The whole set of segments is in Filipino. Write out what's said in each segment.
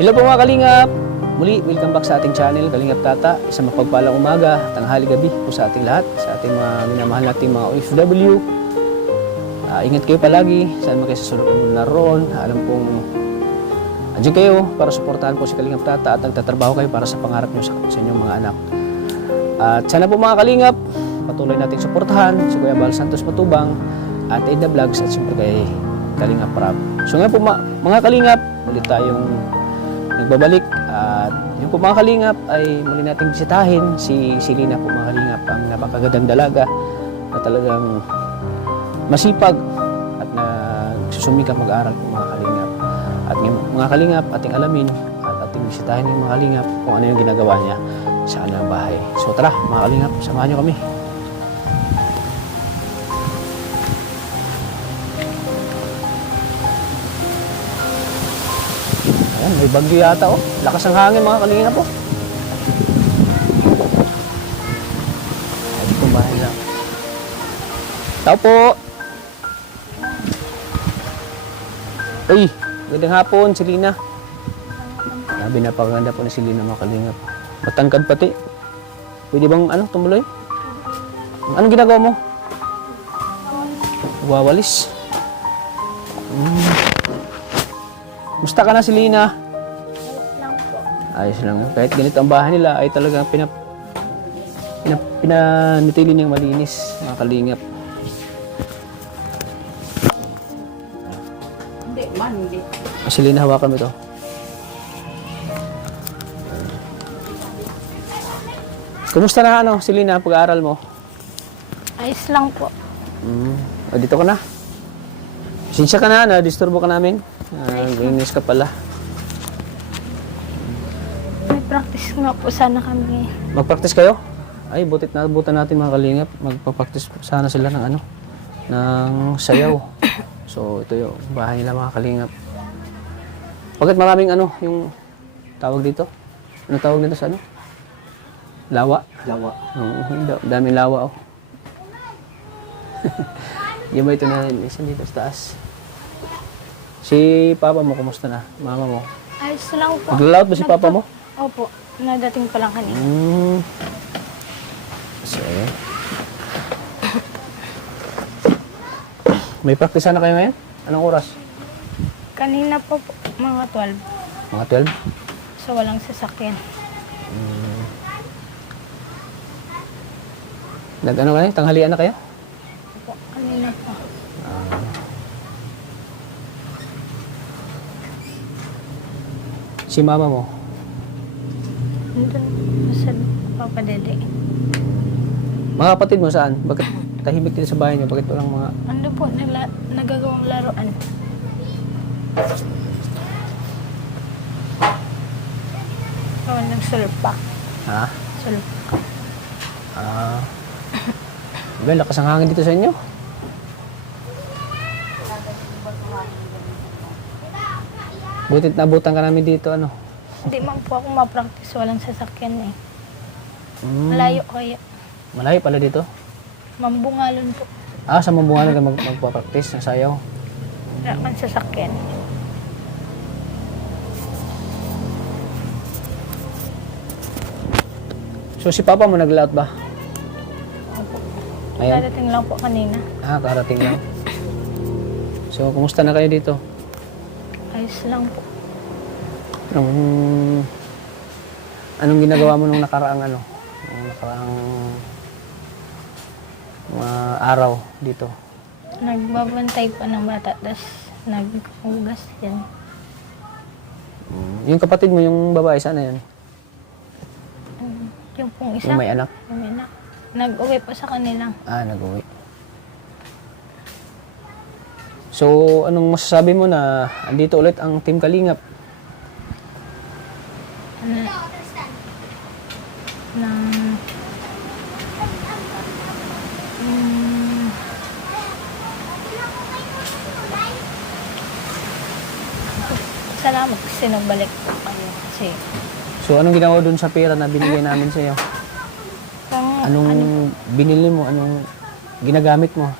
Hello po mga Kalingap! Muli, welcome back sa ating channel, Kalingap Tata. Isang mapagpalang umaga, tanghali, gabi po sa ating lahat, sa ating mga minamahal nating mga OFW. Ingat kayo palagi, saan man kayo sa sulok ng mundo naroon. Alam pong andiyan kayo para suportahan po si Kalingap Tata at nagtatrabaho kayo para sa pangarap nyo sa inyong mga anak. At sana po mga Kalingap, patuloy nating suportahan si Kuya Bal Santos Matubang at Eda Vlogs at siyempre kay Kalingap Prab. So ngayon po mga Kalingap, ulit tayong nagbabalik at yung po mga Kalingap ay muli nating bisitahin si Lina po mga Kalingap, ang napakagandang dalaga na talagang masipag at nagsusumikap mag-aaral po mga Kalingap. At mga Kalingap, ating alamin at ating bisitahin yung mga Kalingap kung ano yung ginagawa niya sa kanilang bahay. So tara mga Kalingap, samahan niyo kami. Ayan, may bagyo yata oh. Lakas ng hangin mga Kalingap po. Ayan po bahay lang. Tao po! Uy, magandang hapon si Lina. Sabi napakaganda po ni si Lina mga Kalingap. Matangkad pati. Pwede bang tumuloy? Anong ginagawa mo? Wawalis. Musta ka na si Lina? Ayos lang. Kahit ganito ang bahay nila ay talagang pinanitili niyang malinis mga Kalingap. Hindi. Si Lina, hawakan mo ito. Kumusta na si Lina, pag-aaral mo? Ayos lang po. Dito ka na. Sinsya ka na, na-disturbo ka namin. Ganyan ka pala. May practice nga po sana kami. Mag-practice kayo? Ay, butit na abutan natin mga Kalingap. Magpa-practice sana sila ng ng sayaw. So, ito yung bahay nila mga Kalingap. Bakit maraming yung tawag dito? Ano tawag dito sa Lawa? Lawa. Oo, daming lawa oh. Yung ba ito na isa dito sa taas? Si Papa mo, kumusta na? Mama mo? Ayos lang po. Naglalaot ba si Papa mo? Opo. Nadating pa lang kanina. So, may practice na kayo ngayon? Anong oras? Kanina po, mga 12. Mga 12? So, walang sasakyan. Kayo? Tanghalian na kayo? Opo, kanina po. Si Mama mo? Nandun sa Papa Dede. Mga kapatid mo saan? Bakit tahimik dito sa bahay niyo? Bakit walang mga... Ando po, nagagawang laruan. So, nagsulpak. Ha? Sulpak. Diba, lakas ang hangin dito sa inyo. Butit nabutan ka namin dito, Hindi man po ako ma-practice. Walang sasakyan eh. Malayo kaya. Malayo pala dito. Mambungalon po. Sa Mambungalan ka magpa-practice ng sayaw. Wala man sasakyan. So si Papa mo nag-layout ba? Opo. Ayan. Dadating lang po kanina. Karating lang. So, kumusta na kayo dito? Ayos lang po. Anong ginagawa mo nung nakaraang nung nakaraang mga araw dito? Nagbabantay pa ng bata, tapos naghugas yan. Yung kapatid mo, yung babae, sana yan? Yung pong isa, Yung may anak? yung may anak. Nag-uwi pa sa kanila. Nag-uwi. So, anong masasabi mo na andito ulit ang Team Kalingap? Salamat kasi nagbalik po kayo. Kasi, So, anong ginawa dun sa pera na binigay namin sa'yo? Anong binili mo? Anong ginagamit mo?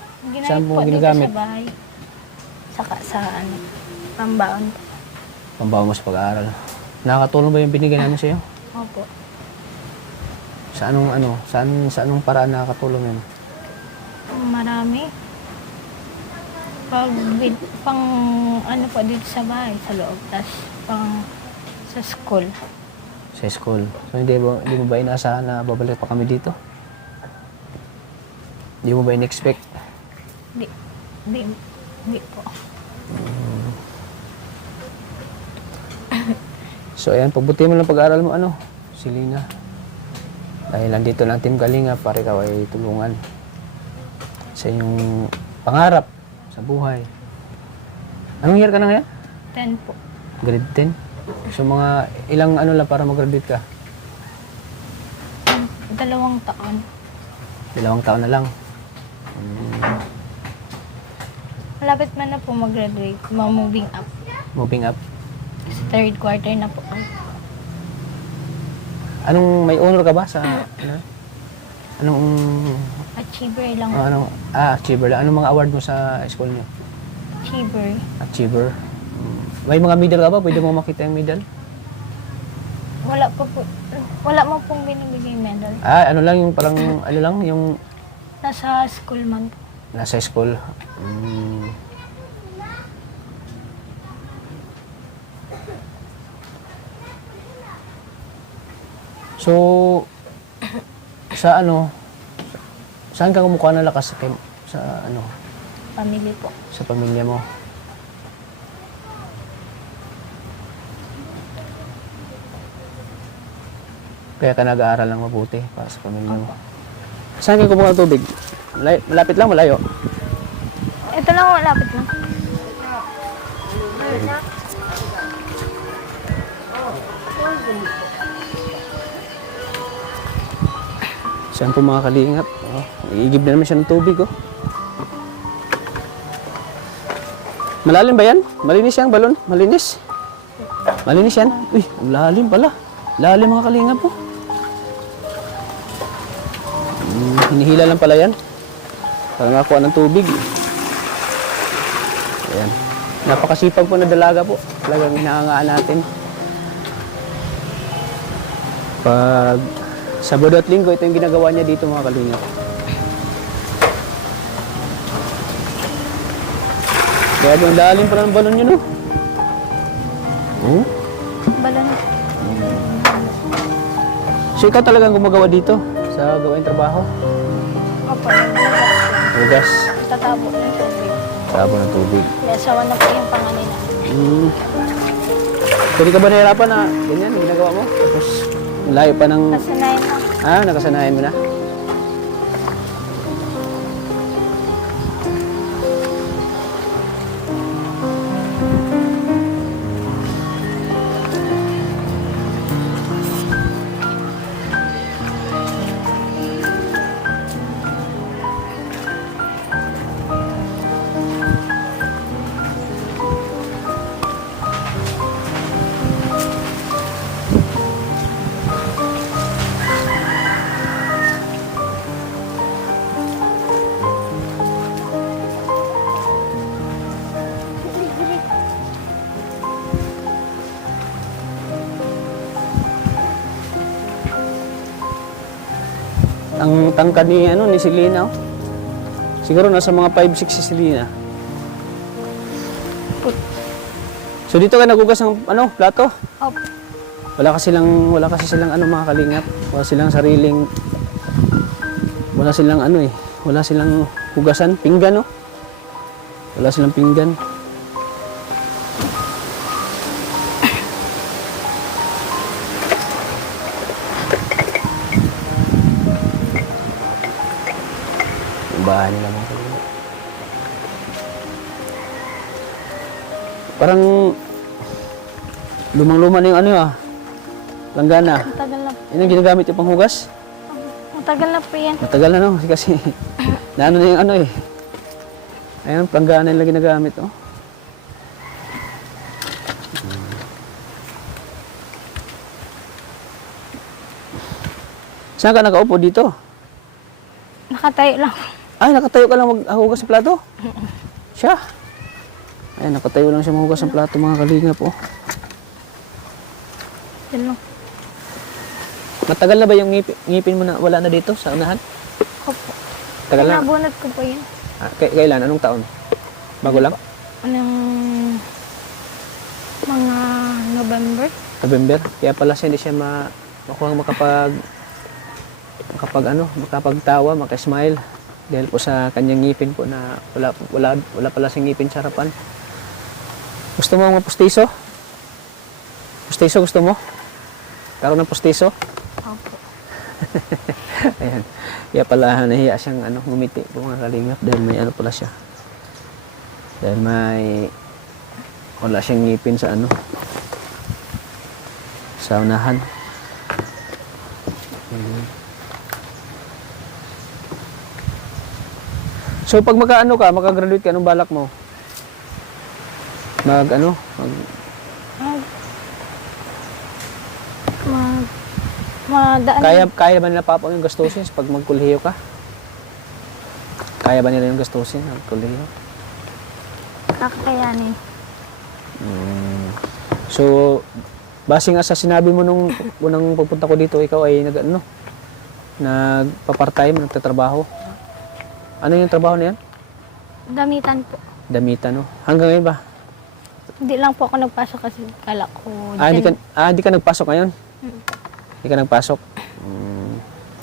Saan ginamit mo po dito ginagamit? sa bahay. Saka sa pambaon po. Pambawa mo sa pag-aaral. Nakakatulong ba yung binigay namin sa'yo? Opo. Sa anong ano? Sa anong paraan nakakatulong yun? Marami. Pang ano po dito sa bahay, sa loob. Tapos pang sa school. Sa school. So hindi mo ba inaasahan na babalik pa kami dito? Hindi mo ba in-expect? Di po. So ayan, pagbutihin mo lang pag-aaral mo ano, Selena. Dahil nandito lang Team Kalinga para ikaw ay tulungan sa inyong pangarap sa buhay. Anong year ka na ngayon? 10 po. Grade 10? So mga ilang ano lang para mag-graduate ka? 2 taon. 2 taon na lang. Malapit man na po mag-graduate. Moving up. Moving up. Kasi 3rd quarter na po. Anong may honor ka ba sa ano? Anong Achiever lang. achiever lang. Anong mga award mo sa school niyo? Achiever. Achiever. May mga medal ka ba? Pwede mo makita yung medal? Wala pa po. Wala mo pong binibigay medal. Ano lang yung parang ano lang yung Nasa school man po. nasa school. So, sa ano, saan ka kumukuha ng lakas sa ano, Family po. sa pamilya mo? Kaya ka nag-aaral ng mabuti para sa pamilya mo. Saan ka kumukuha ng tubig? Malapit lang, malayo? Ito lang, malapit lang. Saan po mga kalingap? Iigib na naman siya ng tubig, oh. Malalim ba yan? Malinis yan, balon? Malinis? Malinis yan? Uy, ang lalim pala. Lalim mga kalingap, oh. Hinihila lang pala yan. Para makakuha ng tubig. Ayan. Napakasipag po na dalaga po. Talagang hinahangaan natin. Pag Sabado at Linggo, ito yung ginagawa niya dito mga kalingap. Kaya yung lalim pa ng balon yun, oh. Balon. So ikaw talagang gumagawa dito sa gawain trabaho? Opo. Hugas. Tatabo ng tubig. Tabo ng tubig. Kaya sawa na po yung panganay namin. Pwede ka ba nahirapan na ganyan, ginagawa mo? Tapos layo pa ng... Kasanayan na. Nakasanayan mo na? Ang tangkad ni Selena, oh. Siguro nasa mga 5'6" si Selena. So dito ka nagugas ng plato? Opo. Wala kasi silang mga kalingap. Wala silang sariling wala silang hugasan, pinggan, oh. Wala silang pinggan. Bahan nila mga kalingap. Parang lumang-luma na yung langgana. Matagal na po. Yan ang ginagamit yung panghugas? Matagal na po yan. Matagal na, no? Kasi naano na yung Ayan, planggana nila ginagamit, oh. Saan ka nakaupo dito? Nakatayo lang. Ay, nakatayo ka lang maghugas ng plato? Siya. Ay, nakatayo lang siya maghugas ng plato, mga kalingap, oh. Yan lang. Matagal na ba yung ngipin mo na wala na dito sa unahan? Opo. Tagal na. Pinabunot ko po yun. Kailan? Anong taon? Bago lang? Anong mga November? November. Kaya pala siya hindi siya makuha makapagtawa, makasmile. Dahil po sa kanyang ngipin po na wala pala siyang ngipin sa harapan. Gusto mo mga pustiso? Pustiso gusto mo? Karoon ng pustiso? Opo. Ayan. Kaya pala nahiya siyang ngumiti po mga kalingap dahil may pala siya. Dahil wala siyang ngipin sa sa unahan. So pag makagraduate ka, anong balak mo? Madaan. Kaya ba nila papa yung gastusin pag magkolehiyo ka? Kaya ba nila yung gastusin ng kolehiyo? Kakayanin. So, base nga sa sinabi mo nung unang pupunta ko dito, ikaw ay nagpa-part-time, nagtatrabaho. Ano yung trabaho na yan? Damitan po. Damitan, no? Hanggang ngayon ba? Hindi lang po ako nagpasok kasi kala ko. Hindi ka nagpasok ngayon? Hindi ka nagpasok?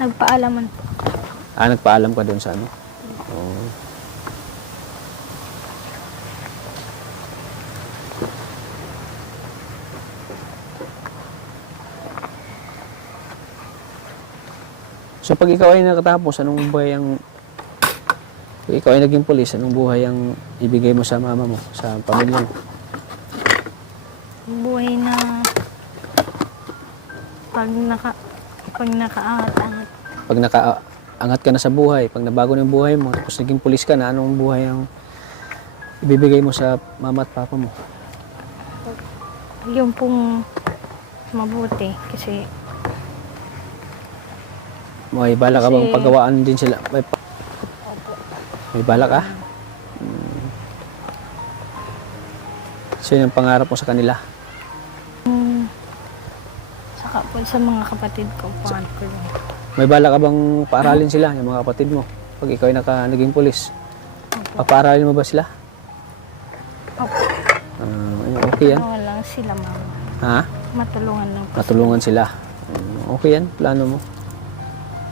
Nagpaalaman po. Nagpaalam ka doon sa Oo. So pag ikaw ay nakatapos, pag ikaw ay naging pulis, anong buhay ang ibigay mo sa mama mo, sa pamilya mo? Buhay na pag nakaangat-angat. Pag nakaangat ka na sa buhay, pag nabago na yung buhay mo, tapos naging pulis ka na, anong buhay ang ibibigay mo sa mama at papa mo? Yung pong mabuti kasi May balak ka bang pagawaan din sila? May balak ka? So yun ang pangarap mo sa kanila? saka po sa mga kapatid ko, pangarap ko yun. May balak ka bang paaralin sila, yung mga kapatid mo? Pag ikaw ay naging pulis, papaaralin mo ba sila? Opo. Okay yan? Tulungan lang sila, mama. Ha? Matulungan lang po. Matulungan sila. Okay yan, plano mo.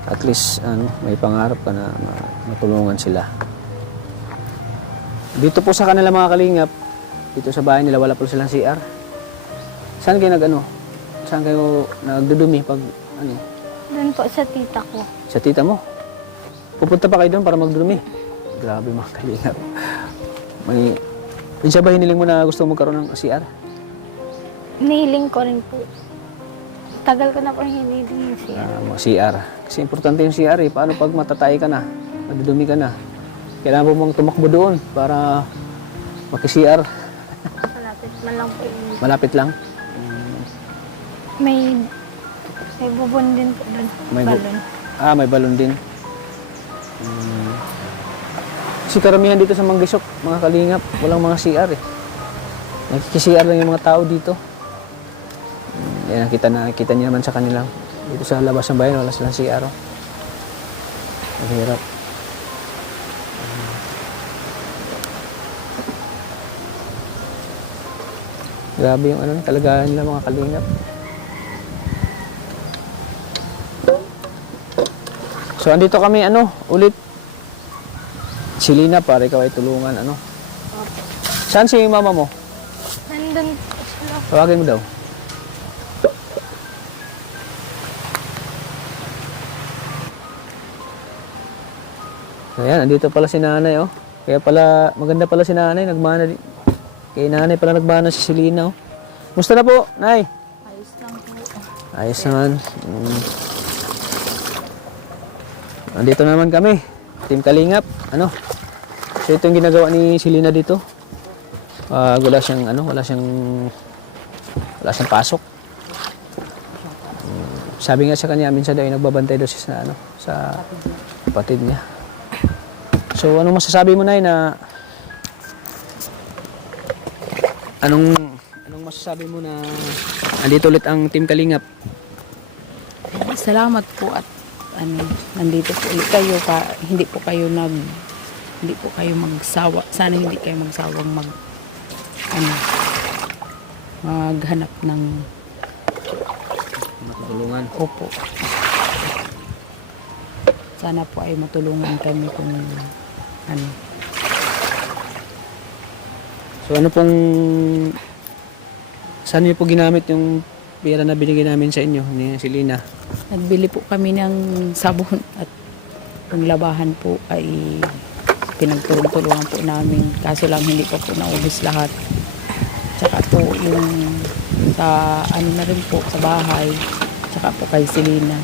At least, may pangarap ka na matulungan sila. Dito po sa kanila mga kalingap, dito sa bahay nila, wala po silang CR. Saan kayo Saan kayo nagdudumi pag Doon po sa tita ko. Sa tita mo? Pupunta pa kayo doon para magdudumi? Grabe mga kalingap. Siya ba hiniling mo na gusto mo magkaroon ng CR? Hiniling ko rin po. Tagal ko na po hiniling yung CR. CR. Kasi importante yung CR eh. Paano pag matatay ka na? Madudumi ka na? Kailangan mo mong tumakbo doon para maki-CR. Malapit man lang po yun. Malapit lang? May bubon din po doon. Balon. May balon din. Kasi karamihan dito sa Manggisok, mga kalingap, walang mga CR eh. Nakiki-CR lang yung mga tao dito. Yan, nakita niyo naman sa kanila. Dito sa labas ng bayan, wala silang CR. Ang hirap. Grabe yung kalagayan nila mga kalingap. So andito kami ulit. Silina para ikaw ay tulungan Saan si mama mo? Nandun po sila. Tawagin mo daw. Ayan, andito pala si nanay Kaya pala, maganda pala si nanay, nagmana din. Kay nanay pala nagmana si Silina Musta na po, nay? Ayos lang po. Ayos naman. Andito naman kami. Team Kalingap. So ito yung ginagawa ni Silina dito. Wala siyang pasok. Sabi nga sa kanya, minsan daw ay nagbabantay daw siya sa kapatid niya. So anong masasabi mo anong masasabi mo na andito ulit ang Team Kalingap. Salamat po at nandito po ulit kayo hindi po kayo magsawa. Sana hindi kayo magsawang maghanap ng Matulungan. opo. Sana po ay matulungan kami kung ano. So ano pong saan niyo po ginamit yung pera na binigay namin sa inyo ni Selena? Nagbili po kami ng sabon at yung labahan po ay pinagtulong-tulungan po namin. Kaso lang hindi pa po naubos lahat. Tsaka po yung sa ano na rin po sa bahay. Tsaka po kay Selena.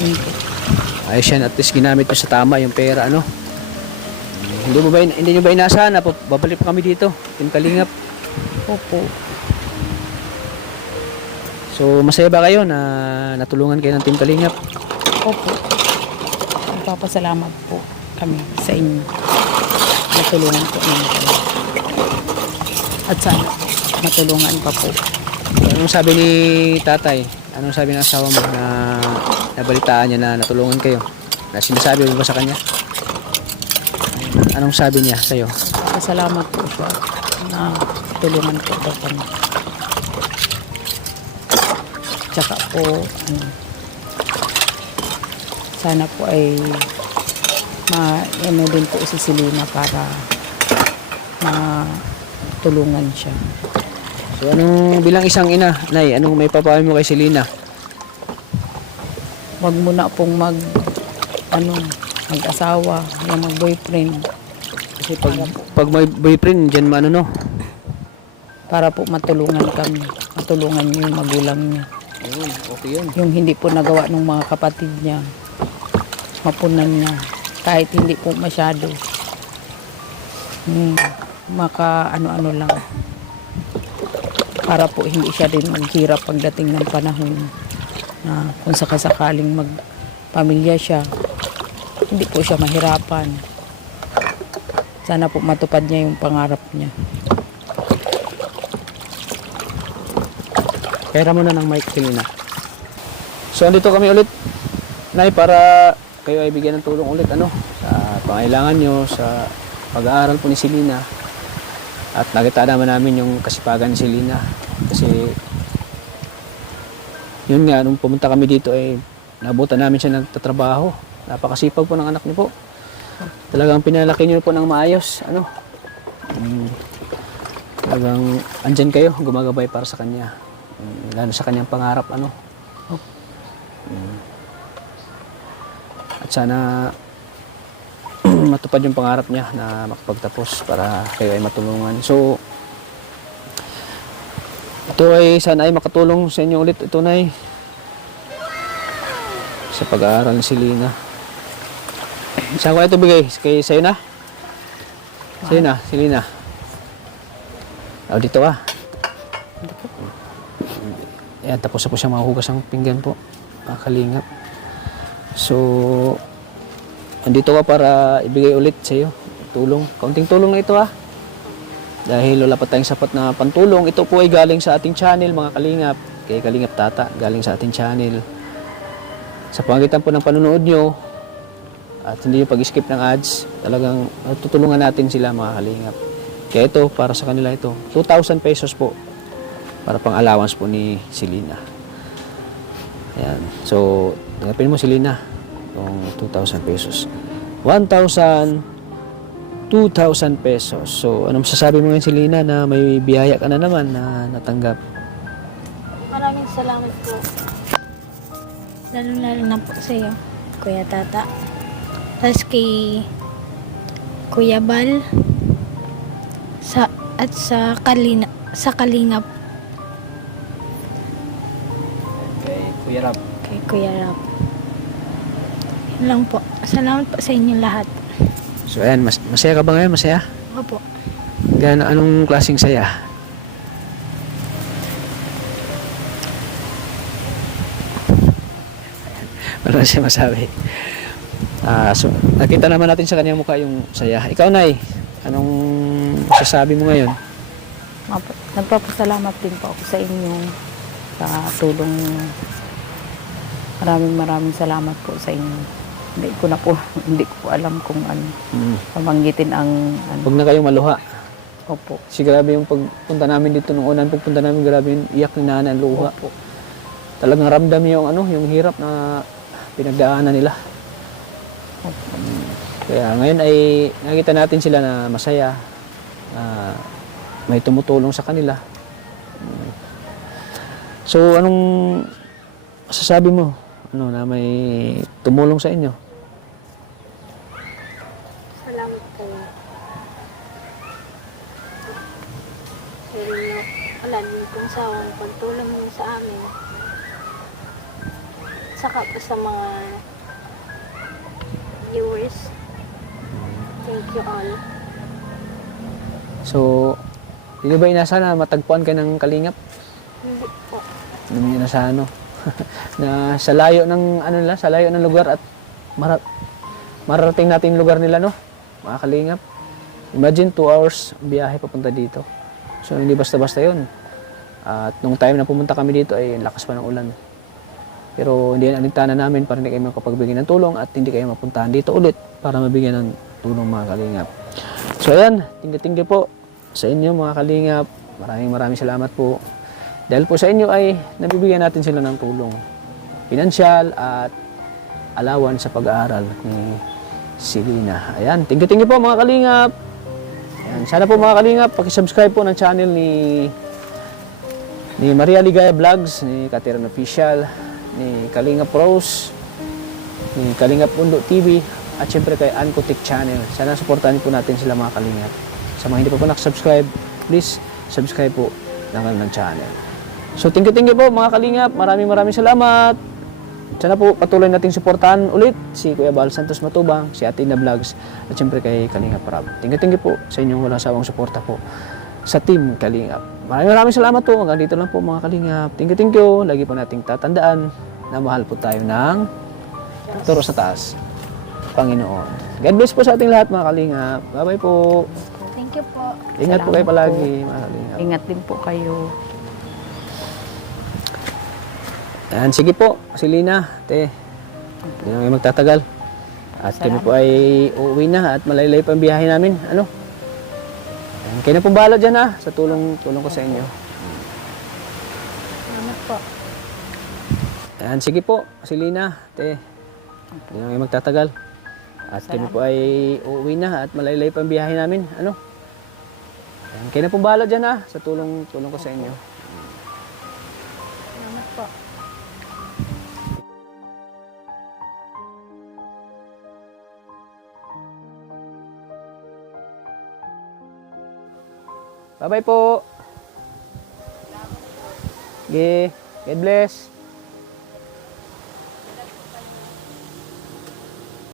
Yun po. Ayos yan, at least ginamit nyo sa tama yung pera, ano? Hindi nyo ba inaasahan na babalik pa kami dito, Team Kalingap? Opo. So masaya ba kayo na natulungan kayo ng Team Kalingap? Opo. Nagpapasalamat po kami sa inyo. Natulungan po ninyo kami. At sana matulungan pa po. Anong sabi ni tatay? Anong sabi ng asawa mo na nabalitaan niya na natulungan kayo? Na sinasabi mo ba sa kanya? Anong sabi niya sa'yo? Pasalamat po siya na tulungan po daw kami. Tsaka po, sana po ay ano din po si Selena para matulungan siya. So anong bilang isang ina, Nay, anong may papayo mo kay Selena? Wag mo na pong mag-asawa, yung mag-boyfriend. Kasi pag may boyfriend, dyan man ano, no? Para po matulungan kami. Matulungan niyo yung magulang niya. Ayun, okay yun. Yung hindi po nagawa ng mga kapatid niya, mapunan niya. Kahit hindi po masyado. Maka ano-ano lang. Para po hindi siya din maghirap pagdating ng panahon na kung sakasakaling magpamilya siya, hindi po siya mahirapan. Sana po matupad niya yung pangarap niya. Kaya mo na ng mic, Selena. So andito kami ulit, Nay, para kayo ay bigyan ng tulong ulit, ano, sa pangailangan nyo, sa pag-aaral po ni Selena. At nakita naman namin yung kasipagan ni Selena. Kasi yun nga, nung pumunta kami dito ay nabutan namin siya nagtatrabaho. Napakasipag po ng anak niyo po. Talagang pinalaki niyo po ng maayos, ano. Talagang andyan kayo, gumagabay para sa kanya. Lalo sa kanyang pangarap, ano. At sana matupad yung pangarap niya na makapagtapos para kayo ay matulungan. So ito ay sana ay makatulong sa inyo ulit, ito, Nay, sa pag-aaral ni Selena. Saan ko ito bigay? Sa'yo na? Sa'yo na, Selena. Dito ka. Ayan, tapos na po siya mahuhugas ng pinggan po, mga Kalingap. So andito ka para ibigay ulit sa iyo tulong. Kaunting tulong na ito, ha. Dahil wala pa tayong sapat na pantulong. Ito po ay galing sa ating channel, mga Kalingap. Kay Kalingap Tata, galing sa ating channel. Sa pamagitan po ng panonood nyo at hindi yung pag-skip ng ads, talagang tutulungan natin sila, mga Kalingap. Kaya ito, para sa kanila ito, 2,000 pesos po para pang allowance po ni Selena. Ayan. So tanggapin mo, Selena, yung 2,000 pesos. 1,000, 2,000 pesos. So, anong masasabi mo ngayon, Selena, na may biyaya ka na naman na natanggap? Maraming salamat po. Lalo na po sa iyo, Kuya Tata. Tapos kay Kuya Bal at sa Kalingap. Kay Kuya Rab. Kay Kuya Rab. Yun lang po. Salamat po sa inyo lahat. So, ayan, masaya ka ba ngayon? Masaya? Opo. Anong klaseng saya? Wala na siya masabi. So, nakita naman natin sa kanyang mukha yung saya. Ikaw, Nay, anong masasabi mo ngayon? Nagpapasalamat din po ako sa inyo sa tulong. Maraming salamat po sa inyo. Hindi ko po alam kung ano, pamanggitin ang ano. Huwag na kayong maluha. Opo. Kasi grabe yung pagpunta namin dito nung unang pagpunta namin, grabe yung iyak ni nanay, ang luha. Opo. Talagang ramdam yung ano, yung hirap na pinagdaanan nila. Opo. Kaya ngayon ay nakita natin sila na masaya. May tumutulong sa kanila. So anong masasabi mo? Ano na may tumulong sa inyo? Salamat po. Pero wala din kung sawang pagtulong mo sa amin. Saka po sa mga viewers. Thank you all. So, hindi ba inasa na matagpuan kayo ng kalingap? Hindi po. Hindi mo inasa ano? Na sa layo ng ano nila, sa layo ng lugar at mararating natin yung lugar nila, no? Mga kalingap. Imagine 2 hours biyahe papunta dito. So, hindi basta-basta yun. At nung time na pumunta kami dito ay lakas pa ng ulan. Pero hindi yan alintana namin para hindi kayo makapagbigay ng tulong at hindi kayo mapuntahan dito ulit para mabigyan ng tulong mga kalingap. So ayan, tinggi-tinggi po sa inyo mga kalingap. Maraming salamat po. Dahil po sa inyo ay nabibigyan natin sila ng tulong. Pinansyal at alawan sa pag-aaral ni Selena. Ayan, tinggi-tinggi po mga kalingap. Ayan, sana po mga kalingap, pakisubscribe po ng channel ni Maria Ligaya Vlogs, ni Kateran Official, ni Kalingap Rose, ni Kalingap Undo TV, at syempre kay Ancotic Channel. Sana supportahan po natin sila mga kalingap. Sa mga hindi pa po nakasubscribe, please subscribe po ng channel. So tinggi-tinggi po mga kalingap, maraming salamat. Sana po patuloy nating suportahan ulit si Kuya Bal Santos Matubang, si Ate Na Vlogs, at syempre kay Kalingap Rab. Tinggi-tinggi po sa inyong walang sawang suporta po sa Team Kalingap. Maraming salamat po. Hanggang dito lang po mga kalingap. Thank you. Lagi po nating tatandaan na mahal po tayo ng turo sa taas. Panginoon. God bless po sa ating lahat mga kalingap. Bye-bye po. Thank you po. Ingat po Salamat kayo palagi po. mga kalingap. Ingat din po kayo. Ayan, sige po. Selena, te. Hindi na kayo magtatagal. At kami po ay uuwi na at malaylay pa ang biyahe namin. Ano? Ayan, kayo na pong bahala dyan ha. Sa tulong ko sa inyo. Salamat po. Ayan, sige po. Selena, te. Hindi na kayo magtatagal. At kami po ay uuwi na at malaylay pa ang biyahe namin. Ano? Ayan, kayo na pong bahala dyan ha. Sa tulong ko sa inyo. Salamat po. Bye-bye po. Okay. God bless.